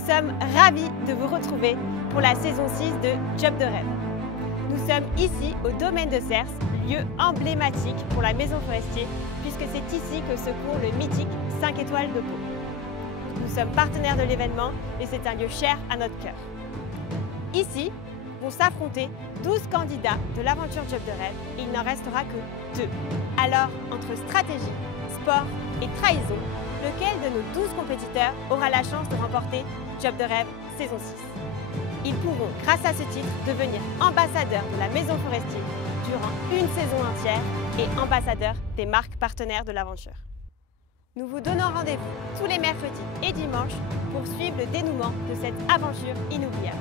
sommes ravis de vous retrouver pour la saison 6 de Job de rêve. Nous sommes ici au domaine de Cers, lieu emblématique pour la maison forestier, puisque c'est ici que se court le mythique 5 étoiles de Pau. Nous sommes partenaires de l'événement et c'est un lieu cher à notre cœur. Ici vont s'affronter 12 candidats de l'aventure Job de rêve et il n'en restera que 2. Alors, entre stratégie, sport et trahison, lequel de nos 12 compétiteurs aura la chance de remporter Job de rêve saison 6? Ils pourront, grâce à ce titre, devenir ambassadeurs de la maison forestier durant une saison entière et ambassadeurs des marques partenaires de l'aventure. Nous vous donnons rendez-vous tous les mercredis et dimanches pour suivre le dénouement de cette aventure inoubliable.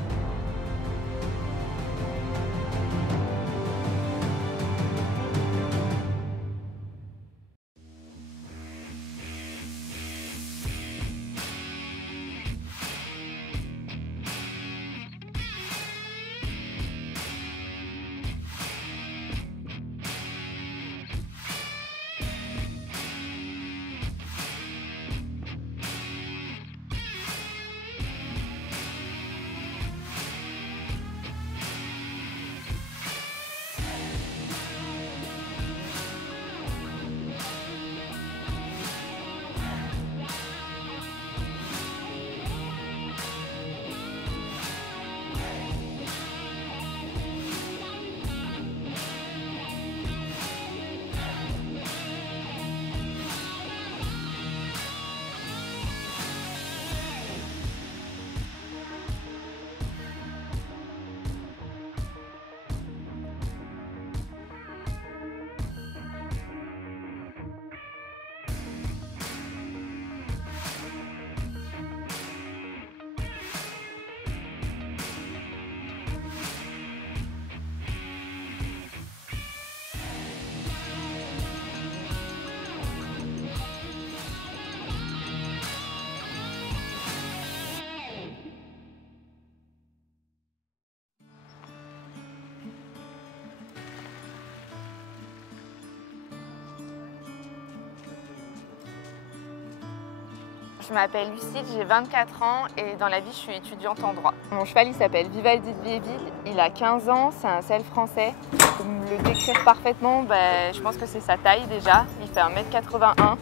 Je m'appelle Lucille, j'ai 24 ans et dans la vie je suis étudiante en droit. Mon cheval il s'appelle Vivaldi de Vieilleville, il a 15 ans, c'est un selle français. Pour me le décrire parfaitement, je pense que c'est sa taille déjà, il fait 1m81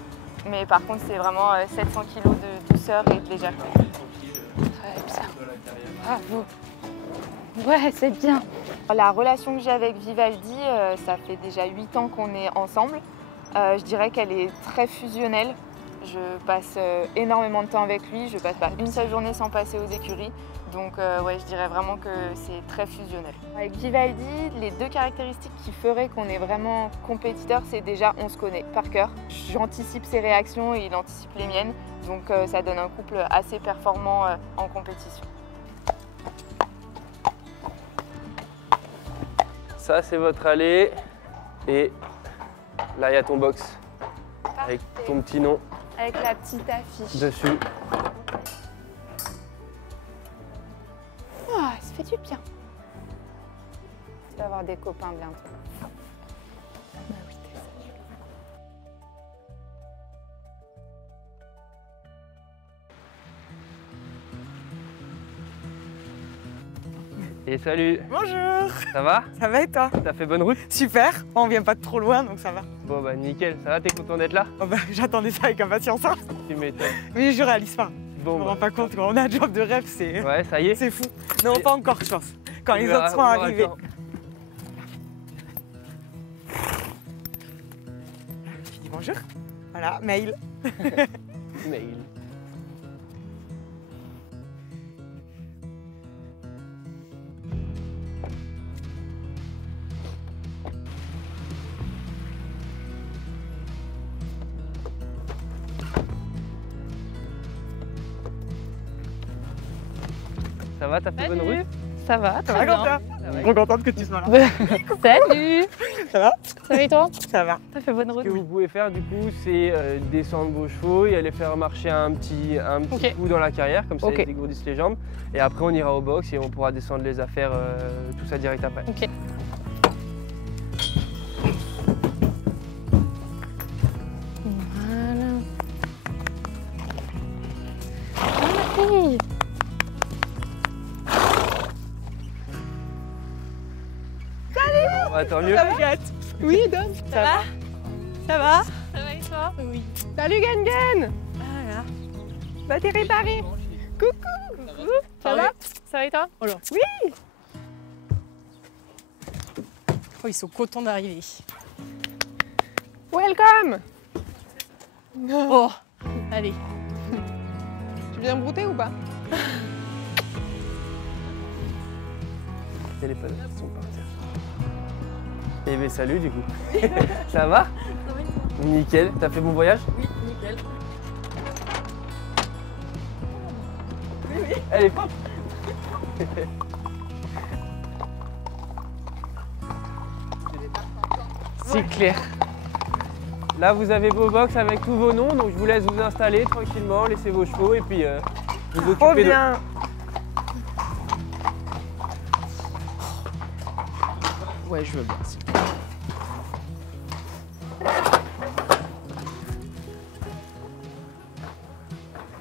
mais par contre c'est vraiment 700 kg de douceur et de légèreté. Ça va bien. Bravo. Ouais, c'est bien. La relation que j'ai avec Vivaldi, ça fait déjà 8 ans qu'on est ensemble. Je dirais qu'elle est très fusionnelle. Je passe énormément de temps avec lui, je passe pas une seule journée sans passer aux écuries. Donc ouais, je dirais vraiment que c'est très fusionnel. Avec Vivaldi, les 2 caractéristiques qui feraient qu'on est vraiment compétiteur, c'est déjà on se connaît par cœur. J'anticipe ses réactions et il anticipe les miennes. Donc ça donne un couple assez performant en compétition. Ça c'est votre allée et là il y a ton box avec ton petit nom. Avec la petite affiche. Dessus. Oh, ça fait du bien. Tu vas avoir des copains bientôt. Bah oui, t'es sage. Et salut. Bonjour. Ça va? Ça va et toi? T'as fait bonne route? Super, on vient pas de trop loin donc ça va. Bon bah nickel, ça va, t'es content d'être là? Oh j'attendais ça avec impatience. Hein. Tu m'étonnes. Mais je réalise pas. Bon, je me rends pas compte, quand on a un job de rêve, c'est ouais, ça y est. C'est fou. Non, pas encore je pense. Quand les autres seront arrivés. Je dis bonjour. Voilà, mail. Mail. Ça va, t'as fait bonne route? Ça va, Ça va, Quentin? Trop contente que tu sois là. Salut. Ça va? Ça va et toi? Ça va. T'as fait bonne route? Ce que vous pouvez faire du coup, c'est descendre vos chevaux et aller faire marcher un petit coup dans la carrière, comme ça ils dégourdissent les jambes. Et après on ira au box et on pourra descendre les affaires, tout ça direct après. Ok. Voilà. Ah, ma fille. Ah, tant mieux. Ça me gâte. Oui, Dom. Ça va? Ça va? Ça va et toi? Oui. Salut Gangan. Voilà. Batterie Paris. Coucou. Ça va? Ça va et toi? Oh là. Oui. Oh, ils sont contents d'arriver. Welcome. Oh, allez. Tu viens brouter ou pas? Téléphone, ils sont partis. Eh bien salut du coup. Ça va? Nickel. T'as fait bon voyage? Oui, nickel. Elle est propre. C'est clair. Là, vous avez vos box avec tous vos noms, donc je vous laisse vous installer tranquillement, laisser vos chevaux et puis vous occuper de... Ouais, je veux bien.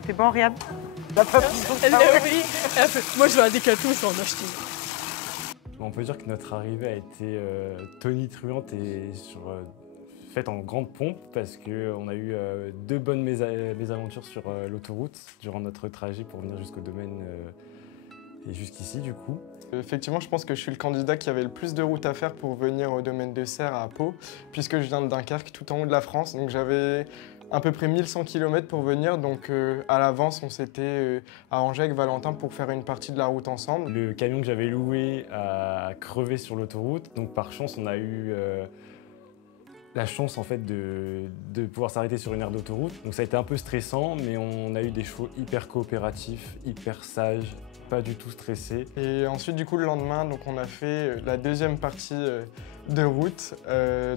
C'est bon, Riyad? Elle l'a oublié. Moi, je vais à Decathlon, je vais en acheter. On peut dire que notre arrivée a été tonitruante et faite en grande pompe parce qu'on a eu 2 bonnes mésaventures sur l'autoroute durant notre trajet pour venir jusqu'au domaine et jusqu'ici du coup. Effectivement, je pense que je suis le candidat qui avait le plus de route à faire pour venir au domaine de Serres à Pau, puisque je viens de Dunkerque, tout en haut de la France. Donc j'avais à peu près 1100 km pour venir. Donc à l'avance, on s'était arrangé avec Valentin pour faire une partie de la route ensemble. Le camion que j'avais loué a crevé sur l'autoroute. Donc par chance, on a eu la chance en fait de pouvoir s'arrêter sur une aire d'autoroute. Donc ça a été un peu stressant, mais on a eu des chevaux hyper coopératifs, hyper sages, pas du tout stressés. Et ensuite, du coup, le lendemain, donc, on a fait la deuxième partie de route,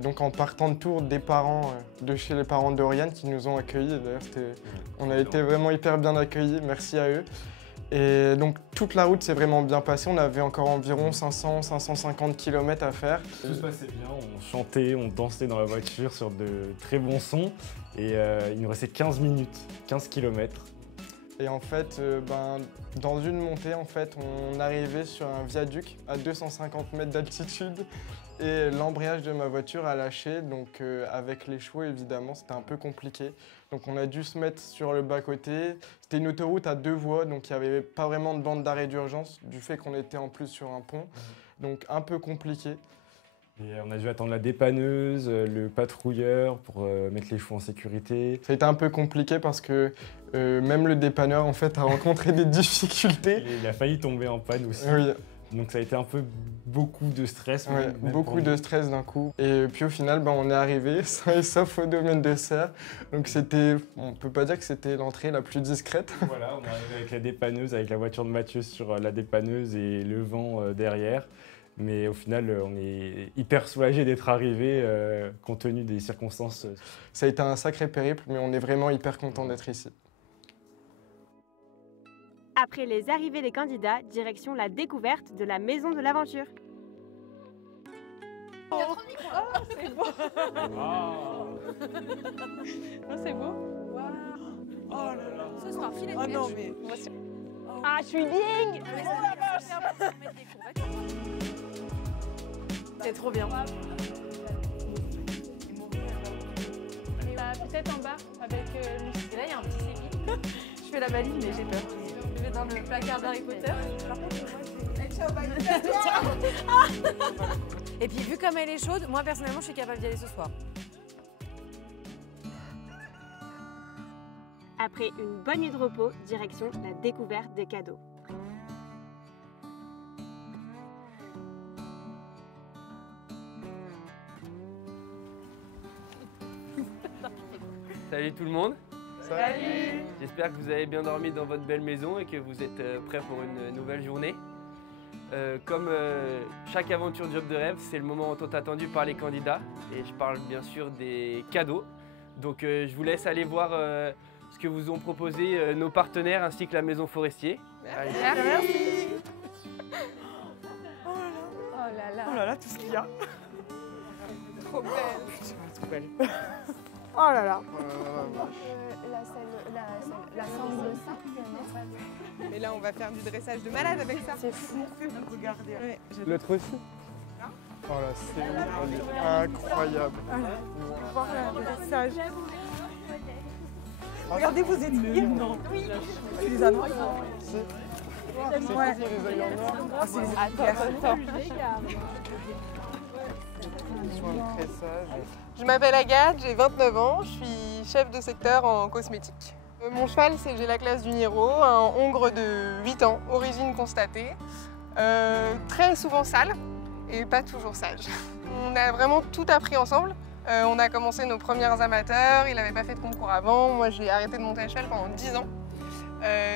donc en partant de Tours des parents de chez les parents d'Oriane qui nous ont accueillis. D'ailleurs, on a été vraiment hyper bien accueillis, merci à eux. Et donc toute la route s'est vraiment bien passée, on avait encore environ 500-550 km à faire. Tout se passait bien, on chantait, on dansait dans la voiture sur de très bons sons et il nous restait 15 minutes, 15 km. Et en fait, dans une montée, en fait, on arrivait sur un viaduc à 250 mètres d'altitude et l'embrayage de ma voiture a lâché. Donc avec les chevaux, évidemment, c'était un peu compliqué. Donc on a dû se mettre sur le bas-côté. C'était une autoroute à 2 voies, donc il n'y avait pas vraiment de bande d'arrêt d'urgence du fait qu'on était en plus sur un pont. Donc un peu compliqué. Et on a dû attendre la dépanneuse, le patrouilleur pour mettre les chevaux en sécurité. Ça a été un peu compliqué parce que même le dépanneur en fait a rencontré des difficultés. Et il a failli tomber en panne aussi. Oui. Donc ça a été un peu beaucoup de stress. Ouais, beaucoup de stress d'un coup. Et puis au final, on est arrivé sain et sauf au domaine de Serres. Donc on peut pas dire que c'était l'entrée la plus discrète. Voilà, on est arrivé avec la dépanneuse, avec la voiture de Mathieu sur la dépanneuse et le vent derrière. Mais au final, on est hyper soulagé d'être arrivé compte tenu des circonstances. Ça a été un sacré périple, mais on est vraiment hyper content d'être ici. Après les arrivées des candidats, direction la découverte de la maison de l'aventure. Il y a trop de micros. Oh, c'est beau. Oh, c'est beau. Wow. Oh là là. Ce soir, filet de Oh pêche. non, mais... Ah, je suis dingue! C'est trop bien. Peut-être en bas avec Lucie. Et là, il y a un petit séquille. Je fais la valise, mais j'ai peur. Je vais dans le placard d'Harry Potter. Et puis vu comme elle est chaude, moi personnellement je suis capable d'y aller ce soir. Après une bonne nuit de repos, direction la découverte des cadeaux. Salut tout le monde. Salut. J'espère que vous avez bien dormi dans votre belle maison et que vous êtes prêts pour une nouvelle journée. Comme chaque aventure Job de rêve, c'est le moment tant attendu par les candidats et je parle bien sûr des cadeaux. Donc je vous laisse aller voir ce que vous ont proposé nos partenaires ainsi que la maison Forestier. Allez. Merci. Oh là là. Oh là là, tout ce qu'il y a. Trop belle. Trop belle. Oh là là. La chambre de 5. Mais là, on va faire du dressage de malade avec ça. C'est fou. Regardez. Ouais, L'autre aussi. Oh la Séoul, elle est incroyable. Voir le dressage. Regardez vos étriers. Non. Oui. Tu les annonces. C'est Ouais. qui les aïeux en noir? Ah, c'est les Attends. Sur le tressage. Je m'appelle Agathe, j'ai 29 ans, je suis chef de secteur en cosmétique. Mon cheval, c'est j'ai la classe du Niro, un hongre de 8 ans, origine constatée, très souvent sale et pas toujours sage. On a vraiment tout appris ensemble. On a commencé nos premiers amateurs, il n'avait pas fait de concours avant, moi j'ai arrêté de monter à cheval pendant 10 ans.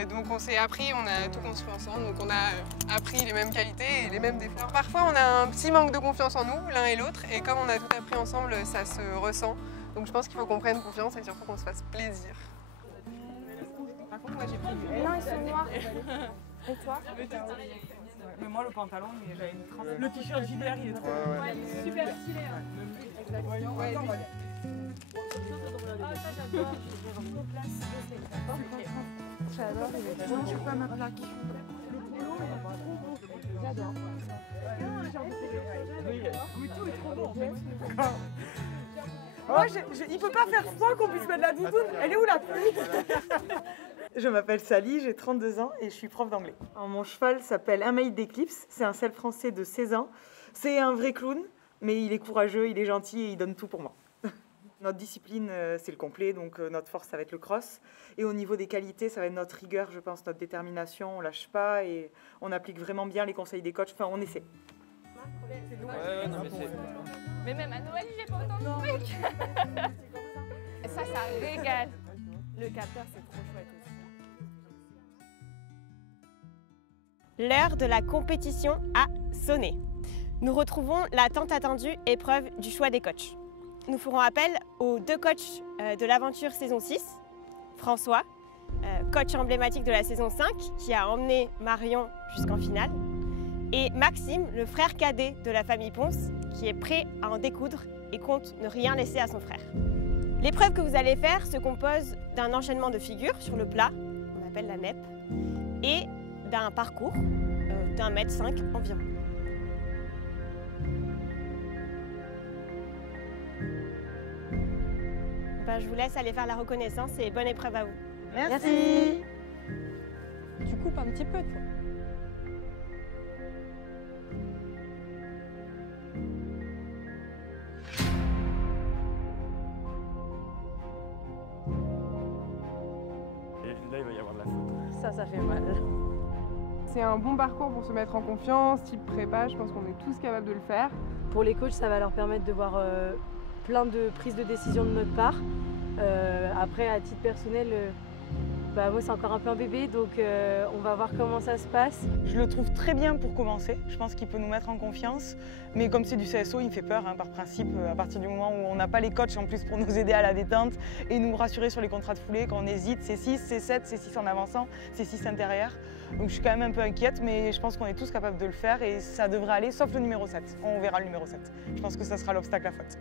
Donc on s'est appris, on a tout construit ensemble, donc on a appris les mêmes qualités et les mêmes défauts. Parfois on a un petit manque de confiance en nous, l'un et l'autre, et comme on a tout appris ensemble, ça se ressent. Donc je pense qu'il faut qu'on prenne confiance et surtout qu'on se fasse plaisir. Par contre, moi j'ai pris du... Non, ils sont noirs. Et toi? Mais moi, le pantalon, j'avais une trempe. Le t-shirt JDR, il est trop Ouais. Super stylé. J'adore, je ne pas ma plaque. J'adore. Oh, il peut pas faire froid qu'on puisse mettre la doudoune. Elle est où la pluie? Je m'appelle Sally, j'ai 32 ans et je suis prof d'anglais. Mon cheval s'appelle Amaïd d'Eclipse, c'est un selle français de 16 ans. C'est un vrai clown, mais il est courageux, il est gentil et il donne tout pour moi. Notre discipline, c'est le complet, donc notre force, ça va être le cross. Et au niveau des qualités, ça va être notre rigueur, je pense, notre détermination, on lâche pas et on applique vraiment bien les conseils des coachs, enfin on essaie. Ouais, non, mais c'est... Mais même à Noël, j'ai pas autant de trucs. Et ça régale. Le capteur, c'est trop chouette aussi. L'heure de la compétition a sonné. Nous retrouvons la tant attendue épreuve du choix des coachs. Nous ferons appel aux deux coachs de l'aventure saison 6, François, coach emblématique de la saison 5, qui a emmené Marion jusqu'en finale, et Maxime, le frère cadet de la famille Ponce, qui est prêt à en découdre et compte ne rien laisser à son frère. L'épreuve que vous allez faire se compose d'un enchaînement de figures sur le plat, on appelle la NEP, et d'un parcours d'1,5 m environ. Je vous laisse aller faire la reconnaissance et bonne épreuve à vous. Merci. Tu coupes un petit peu, toi. Et là, il va y avoir de la faute. Ça fait mal. C'est un bon parcours pour se mettre en confiance, type prépa, je pense qu'on est tous capables de le faire. Pour les coachs, ça va leur permettre de voir plein de prises de décision de notre part. Après, à titre personnel, moi c'est encore un peu un bébé, donc on va voir comment ça se passe. Je le trouve très bien pour commencer, je pense qu'il peut nous mettre en confiance, mais comme c'est du CSO, il me fait peur par principe, à partir du moment où on n'a pas les coachs en plus pour nous aider à la détente et nous rassurer sur les contrats de foulée, quand on hésite, c'est 6, c'est 7, c'est 6 en avançant, c'est 6 intérieur. Donc je suis quand même un peu inquiète, mais je pense qu'on est tous capables de le faire et ça devrait aller, sauf le numéro 7. On verra le numéro 7. Je pense que ça sera l'obstacle à faute.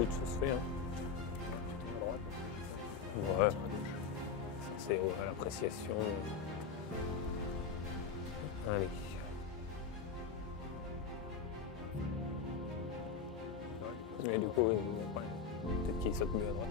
Écoute, ça se fait. Hein. Ouais. C'est à l'appréciation. Allez. Mais du coup, peut-être qu'il saute mieux à droite.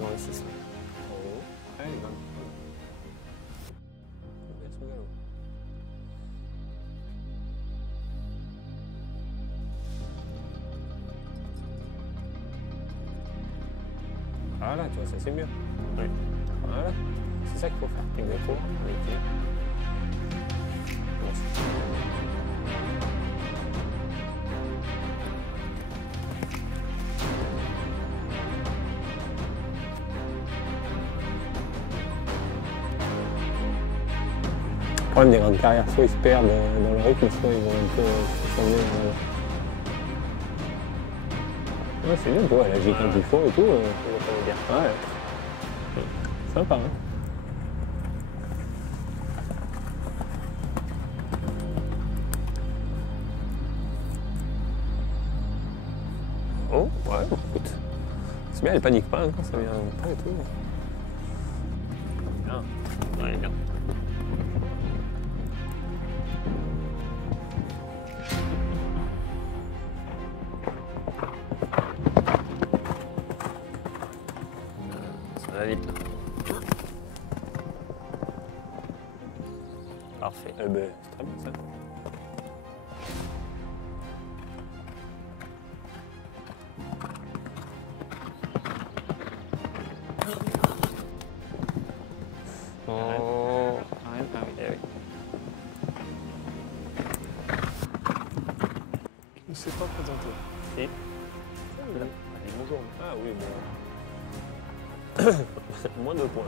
Dans le 6 là. En haut. Ouais, il est dans le... Baisse le galop. Voilà, tu vois, ça c'est mieux. Oui. Voilà. C'est ça qu'il faut faire. Exactement. Avec le problème des grandes carrières, soit ils se perdent dans le rythme, soit ils vont un peu s'emmener dans la... Ouais, c'est bien, tu vois, elle agit quand il faut et tout. Ouais. Sympa, hein. Oh, ouais, écoute. C'est bien, elle panique pas hein, quand ça vient pas et tout. Bien. Ouais, bien. Ça va vite là. Parfait. Eh ben, c'est très bien ça. Oh. Arrête, ah oui, oui. Il ne s'est pas présenté. Et allez, bonjour. Ah oui, bon. Moins de points.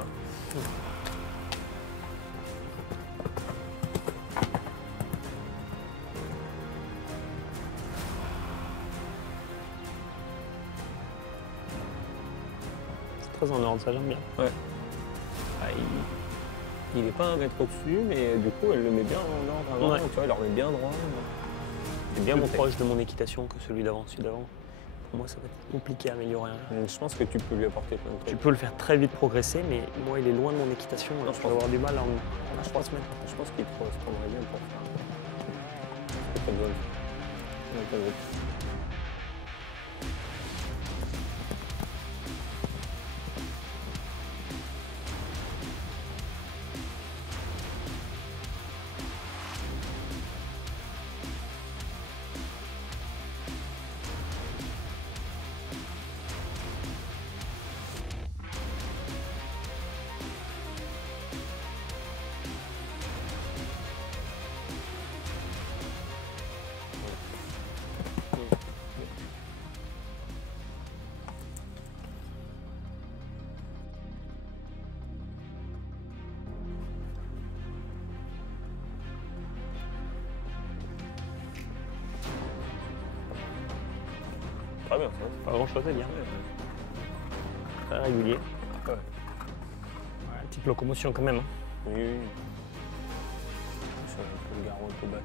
C'est très en ordre, ça j'aime bien. Ouais. Ah, il est pas un mètre au-dessus, mais du coup elle le met bien en ordre avant, tu vois, elle leur met bien droit. C'est bien plus monté. proche de mon équitation que celui d'avant. Celui d'avant, pour moi, ça va être compliqué à améliorer. Je pense que tu peux lui apporter plein de trucs. Tu peux le faire très vite progresser, mais moi, il est loin de mon équitation. Non, je vais avoir du mal en 3 semaines. Je pense qu'il te correspondrait bien pour faire. Pas de vol. Pas de vol. Très bien, ça. Pas grand chose à dire. Très régulier. Ouais. Ouais, petite locomotion quand même. Hein. Oui, oui. C'est un peu le garrot un peu battu.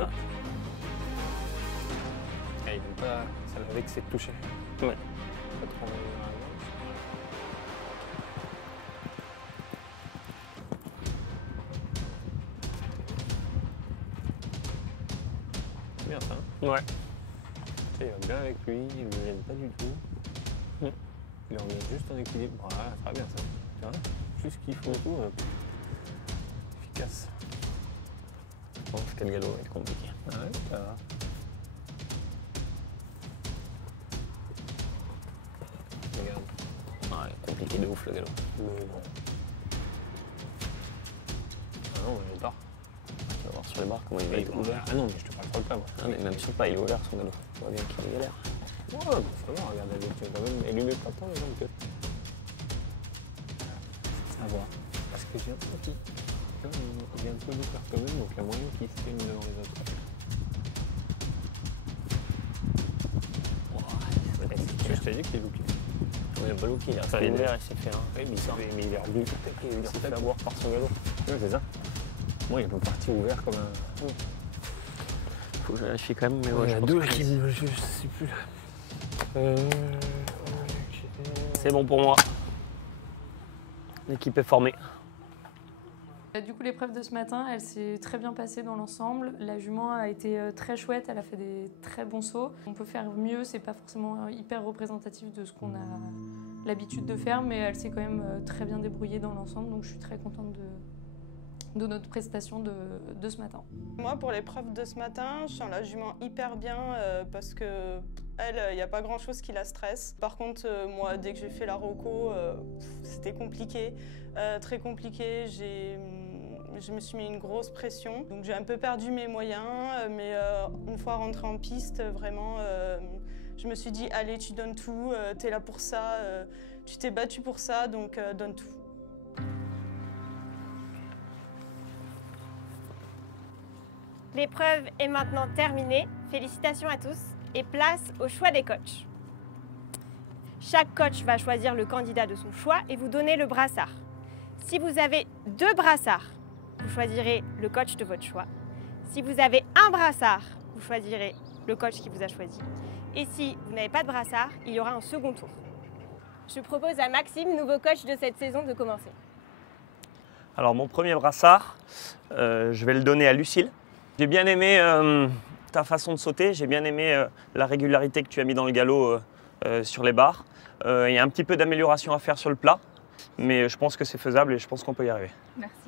Ah. Et il n'aime pas, ça l'a vexé de toucher. Ouais. Pas trop envoyer dans la gauche. C'est bien ça. Hein. Ouais. Tu sais, il va bien avec lui, il ne le gêne pas du tout. Il en met juste en équilibre. Voilà, ça va bien ça. Tu vois, juste ce qu'il faut et tout. Efficace. Je pense que le galop va être compliqué. Ouais, ça va. Regarde. Ouais, compliqué de ouf le galop. Mais bon. Ah non, il est tard. Tu vas voir sur les barres comment il va être ouvert. Ah non, mais je te parle pas le pas, moi. Ah, mais même sur le pas, il est ouvert son galop. Tu vois bien qu'il est galère. Ouais, mais ça va, regarde, elle tient quand même. Elle lui met pas tant les jambes que. Ça voir. Parce que j'ai l'impression qu'il est un peu loupeur quand même, donc il y a moyen qu'il se tienne devant les autres. Je t'ai dit qu'il est looké. Oui, pas looké, il a fait vert, il s'est fait un. Oui, mais il est revu. Il s'est fait avoir par son galop. Oui, c'est ça. Moi, il est parti ouvert comme un. Faut que je vérifie quand même, mais ouais, Il y je a pense deux que qui me. Je sais plus. c'est bon pour moi. L'équipe est formée. Du coup, l'épreuve de ce matin, elle s'est très bien passée dans l'ensemble. La jument a été très chouette, elle a fait des très bons sauts. On peut faire mieux, c'est pas forcément hyper représentatif de ce qu'on a l'habitude de faire, mais elle s'est quand même très bien débrouillée dans l'ensemble, donc je suis très contente de notre prestation de ce matin. Moi, pour l'épreuve de ce matin, je sens la jument hyper bien parce que elle, il n'y a pas grand-chose qui la stresse. Par contre, moi, dès que j'ai fait la roco, c'était compliqué, très compliqué. Je me suis mis une grosse pression, donc j'ai un peu perdu mes moyens, mais une fois rentrée en piste, vraiment, je me suis dit, allez, tu donnes tout, t'es là pour ça, tu t'es battu pour ça, donc donne tout. L'épreuve est maintenant terminée. Félicitations à tous et place au choix des coachs. Chaque coach va choisir le candidat de son choix et vous donner le brassard. Si vous avez 2 brassards, vous choisirez le coach de votre choix. Si vous avez un brassard, vous choisirez le coach qui vous a choisi. Et si vous n'avez pas de brassard, il y aura un second tour. Je propose à Maxime, nouveau coach de cette saison, de commencer. Alors mon premier brassard, je vais le donner à Lucille. J'ai bien aimé ta façon de sauter, j'ai bien aimé la régularité que tu as mis dans le galop sur les barres. Il y a un petit peu d'amélioration à faire sur le plat, mais je pense que c'est faisable et je pense qu'on peut y arriver. Merci.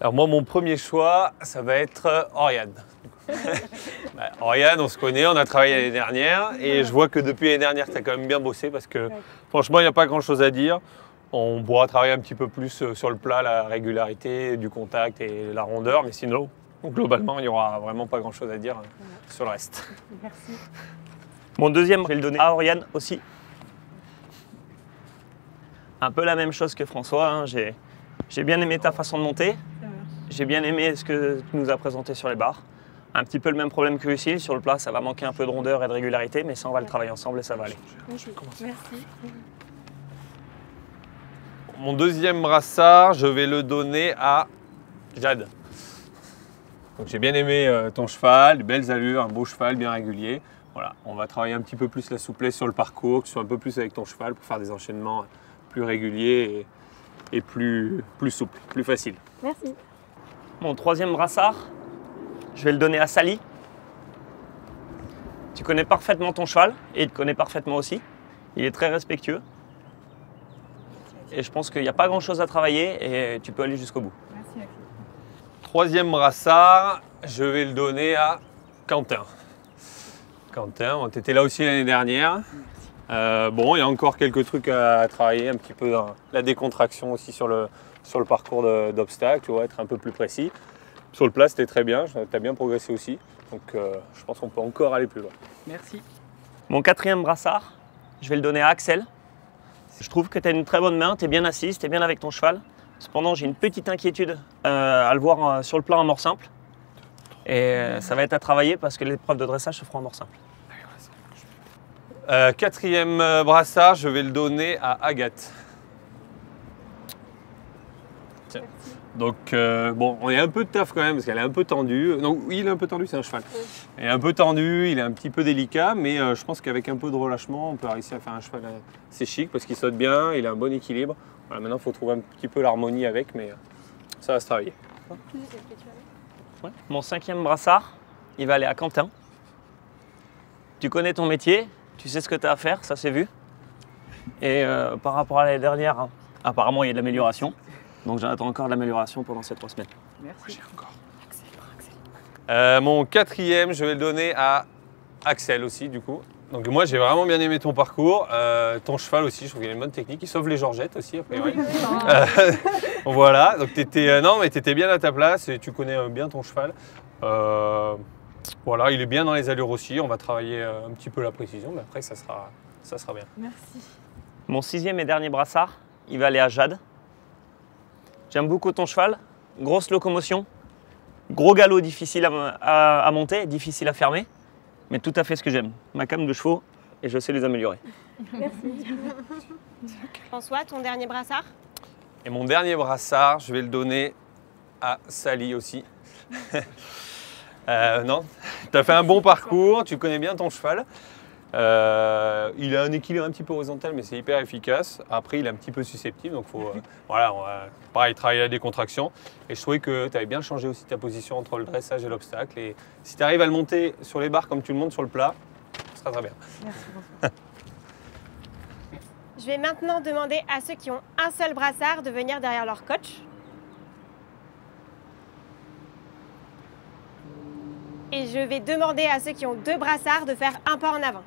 Alors moi, mon premier choix, ça va être Oriane. Oriane, on se connaît, on a travaillé l'année dernière et je vois que depuis l'année dernière, tu as quand même bien bossé parce que franchement, il n'y a pas grand-chose à dire. On pourra travailler un petit peu plus sur le plat, la régularité, du contact et la rondeur, mais sinon, globalement, il n'y aura vraiment pas grand-chose à dire sur le reste. Merci. Mon deuxième, je vais le donner à Oriane aussi. Un peu la même chose que François, hein. J'ai bien aimé ta façon de monter. J'ai bien aimé ce que tu nous as présenté sur les barres. Un petit peu le même problème que Lucille. Sur le plat, ça va manquer un peu de rondeur et de régularité, mais ça, on va le travailler ensemble et ça va aller. Merci. Mon deuxième brassard, je vais le donner à Jade. J'ai bien aimé ton cheval, de belles allures, un beau cheval bien régulier. Voilà, on va travailler un petit peu plus la souplesse sur le parcours, que ce soit un peu plus avec ton cheval pour faire des enchaînements plus réguliers et plus souples, plus faciles. Merci. Mon troisième brassard, je vais le donner à Sally. Tu connais parfaitement ton cheval et il te connaît parfaitement aussi. Il est très respectueux. Et je pense qu'il n'y a pas grand-chose à travailler et tu peux aller jusqu'au bout. Merci, Maxime. Troisième brassard, je vais le donner à Quentin. Quentin, tu étais là aussi l'année dernière. Bon, il y a encore quelques trucs à travailler, un petit peu dans la décontraction aussi sur le parcours d'obstacles, tu vois, être un peu plus précis. Sur le plat, c'était très bien, tu as bien progressé aussi. Donc je pense qu'on peut encore aller plus loin. Merci. Mon quatrième brassard, je vais le donner à Axel. Je trouve que tu as une très bonne main, tu es bien assise, tu es bien avec ton cheval. Cependant, j'ai une petite inquiétude à le voir sur le plat en mort simple. Et ça va être à travailler parce que l'épreuve de dressage se fera en mort simple. Quatrième brassard, je vais le donner à Agathe. Tiens. Donc, bon, on est un peu de taf quand même parce qu'elle est un peu tendue. Non, oui, il est un peu tendu, c'est un cheval. Il est un peu tendu, il est un petit peu délicat, mais je pense qu'avec un peu de relâchement, on peut réussir à faire un cheval assez chic parce qu'il saute bien, il a un bon équilibre. Voilà, maintenant, il faut trouver un petit peu l'harmonie avec, mais ça va se travailler. Ouais. Mon cinquième brassard, il va aller à Quentin. Tu connais ton métier, tu sais ce que tu as à faire, ça c'est vu. Et par rapport à l'année dernière, hein, apparemment il y a de l'amélioration. Donc j'attends encore de l'amélioration pendant ces 3 semaines. Merci. Mon quatrième, je vais le donner à Axel aussi, du coup. Donc moi, j'ai vraiment bien aimé ton parcours. Ton cheval aussi, je trouve qu'il a une bonne technique. Il sauve les Georgettes aussi, a priori. Voilà, donc t'étais bien à ta place et tu connais bien ton cheval. Voilà, il est bien dans les allures aussi. On va travailler un petit peu la précision, mais après, ça sera bien. Merci. Mon sixième et dernier brassard, il va aller à Jade. J'aime beaucoup ton cheval, grosse locomotion, gros galop difficile à monter, difficile à fermer, mais tout à fait ce que j'aime. Ma came de chevaux et je sais les améliorer. Merci. François, ton dernier brassard? Et mon dernier brassard, je vais le donner à Sally aussi. Non, tu as fait un bon parcours, tu connais bien ton cheval. Il a un équilibre un petit peu horizontal, mais c'est hyper efficace. Après, il est un petit peu susceptible, donc faut voilà, on va, pareil, travailler la décontraction. Et je trouvais que tu avais bien changé aussi ta position entre le dressage et l'obstacle. Et si tu arrives à le monter sur les barres comme tu le montes sur le plat, ce sera très bien. Merci François. Je vais maintenant demander à ceux qui ont un seul brassard de venir derrière leur coach. Et je vais demander à ceux qui ont 2 brassards de faire un pas en avant.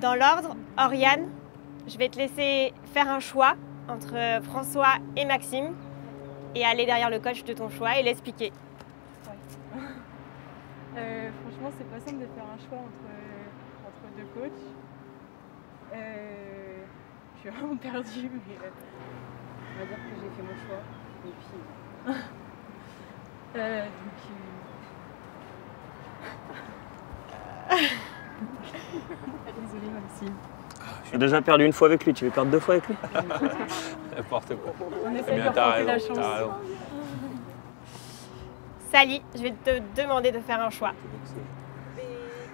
Dans l'ordre, Oriane, je vais te laisser faire un choix entre François et Maxime et aller derrière le coach de ton choix et l'expliquer. Franchement, c'est pas simple de faire un choix entre 2 coachs. Je suis vraiment perdue, mais on va dire que j'ai fait mon choix. Et puis... Désolée Maxime. J'ai déjà perdu une fois avec lui, tu veux perdre 2 fois avec lui? N'importe quoi. On Eh essaie bien, de t'as retenter la raison, chance. t'as raison. Sally, je vais te demander de faire un choix. Et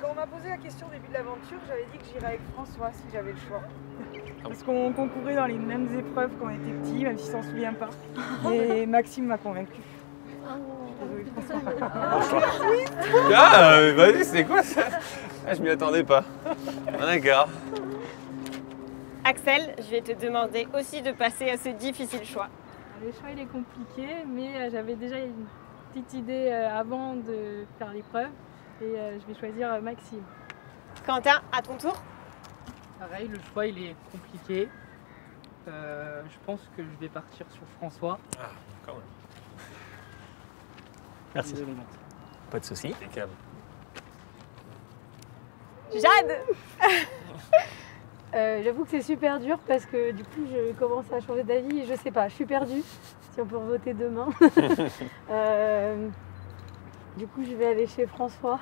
quand on m'a posé la question au début de l'aventure, j'avais dit que j'irais avec François si j'avais le choix. Parce qu'on concourait dans les mêmes épreuves quand on était petits, même s'il s'en souvient pas. Et Maxime m'a convaincue. Ah, vas-y, c'est quoi ça? Ah, je m'y attendais pas. Ah, d'accord. Axel, je vais te demander aussi de passer à ce difficile choix. Le choix il est compliqué, mais j'avais déjà une petite idée avant de faire l'épreuve et je vais choisir Maxime. Quentin, à ton tour. Pareil, le choix il est compliqué. Je pense que je vais partir sur François. Ah, quand même. Merci. Pas de souci. Jade. J'avoue que c'est super dur parce que du coup je commence à changer d'avis et je sais pas, je suis perdue. Si on peut voter demain. Du coup je vais aller chez François.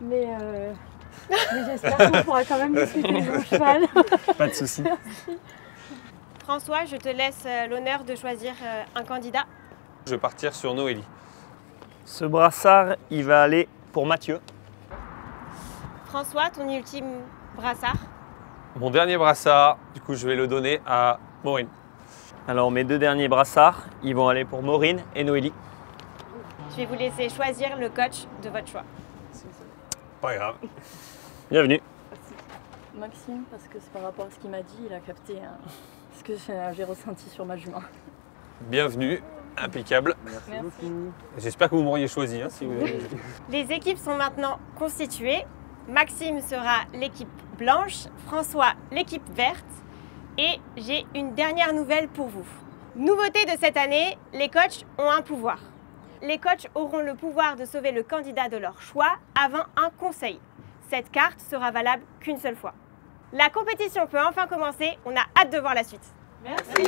Mais j'espère qu'on pourra quand même discuter de mon cheval. Pas de souci. Merci. François, je te laisse l'honneur de choisir un candidat. Je vais partir sur Noélie. Ce brassard, il va aller pour Mathieu. François, ton ultime brassard. Mon dernier brassard, du coup, je vais le donner à Maureen. Alors mes 2 derniers brassards, ils vont aller pour Maureen et Noélie. Je vais vous laisser choisir le coach de votre choix. Pas grave. Bienvenue. Maxime, parce que c'est par rapport à ce qu'il m'a dit, il a capté ce que j'ai ressenti sur ma jument. Bienvenue. Impeccable. Merci beaucoup. J'espère que vous m'auriez choisi. Hein, si vous avez... Les équipes sont maintenant constituées. Maxime sera l'équipe blanche, François l'équipe verte. Et j'ai une dernière nouvelle pour vous. Nouveauté de cette année, les coachs ont un pouvoir. Les coachs auront le pouvoir de sauver le candidat de leur choix avant un conseil. Cette carte sera valable qu'une seule fois. La compétition peut enfin commencer. On a hâte de voir la suite. Merci.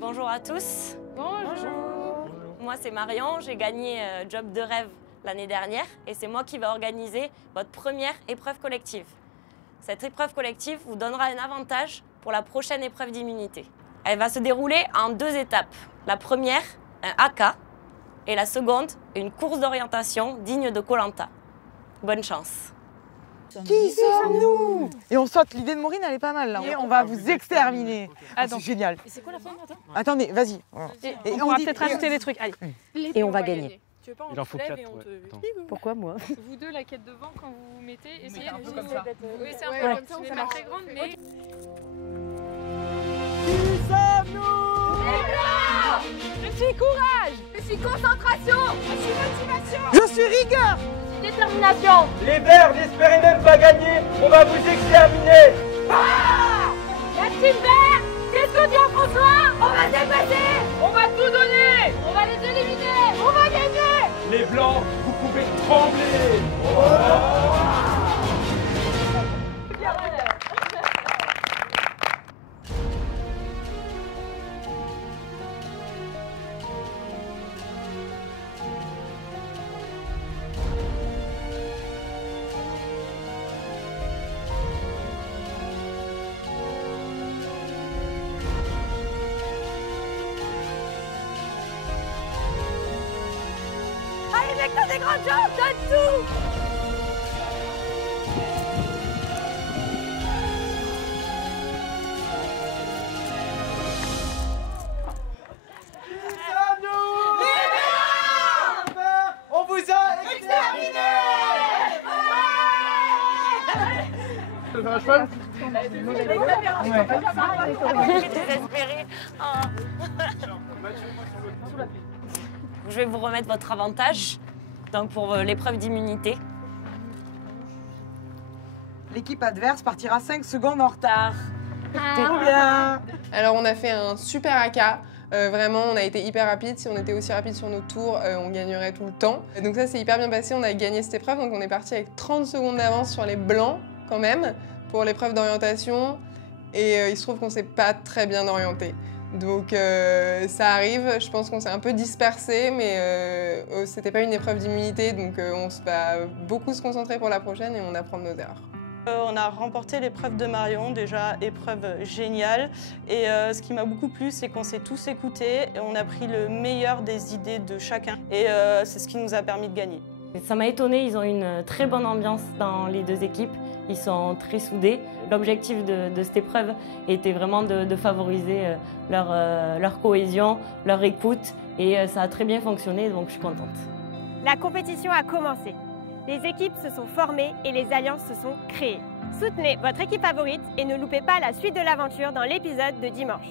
Bonjour à tous. Bonjour. Moi c'est Marion, j'ai gagné Job de rêve l'année dernière et c'est moi qui vais organiser votre première épreuve collective. Cette épreuve collective vous donnera un avantage pour la prochaine épreuve d'immunité. Elle va se dérouler en 2 étapes. La première, un haka, et la seconde, une course d'orientation digne de Koh-Lanta. Bonne chance. Qui sommes-nous? Et on saute, l'idée de Maureen elle est pas mal là. Et on va vous exterminer. Ah, c'est génial. C'est quoi la fin? Attendez, vas-y. Et on pourra peut-être rajouter des trucs. Allez. Et on va gagner. Tu veux pas, Il en faut 4. Pourquoi moi? Vous deux, la quête devant, quand vous vous mettez, essayez un de peu comme ça. Oui, c'est un Ouais, peu ouais, comme ça, on ça fait marche. très grande, mais... Qui sommes-nous? Je suis courage. Je suis concentration. Je suis motivation. Je suis rigueur. Je suis détermination. Les Verts, n'espérez même pas gagner, on va vous exterminer. La team vert, c'est Qu'est-ce qu'on dit à François? On va se dépasser. On va tout donner. On va les éliminer. On va gagner. Les blancs, vous pouvez trembler. Allez mec, t'as des grandes jambes, donne tout. On vous a exterminé. Tu veux un cheval? Désespéré. Je vais vous remettre votre avantage donc pour l'épreuve d'immunité. L'équipe adverse partira 5 secondes en retard. Trop bien. Alors on a fait un super AK. Vraiment, on a été hyper rapide. Si on était aussi rapide sur nos tours, on gagnerait tout le temps. Donc ça, c'est hyper bien passé. On a gagné cette épreuve. Donc on est parti avec 30 secondes d'avance sur les blancs, quand même, pour l'épreuve d'orientation. Et il se trouve qu'on s'est pas très bien orienté. Donc ça arrive. Je pense qu'on s'est un peu dispersé, mais c'était pas une épreuve d'immunité. Donc on va beaucoup se concentrer pour la prochaine et on apprend de nos erreurs. On a remporté l'épreuve de Marion, déjà épreuve géniale. Et ce qui m'a beaucoup plu, c'est qu'on s'est tous écoutés et on a pris le meilleur des idées de chacun. Et c'est ce qui nous a permis de gagner. Ça m'a étonnée, ils ont une très bonne ambiance dans les deux équipes. Ils sont très soudés. L'objectif de cette épreuve était vraiment de favoriser leur cohésion, leur écoute. Et ça a très bien fonctionné, donc je suis contente. La compétition a commencé. Les équipes se sont formées et les alliances se sont créées. Soutenez votre équipe favorite et ne loupez pas la suite de l'aventure dans l'épisode de dimanche.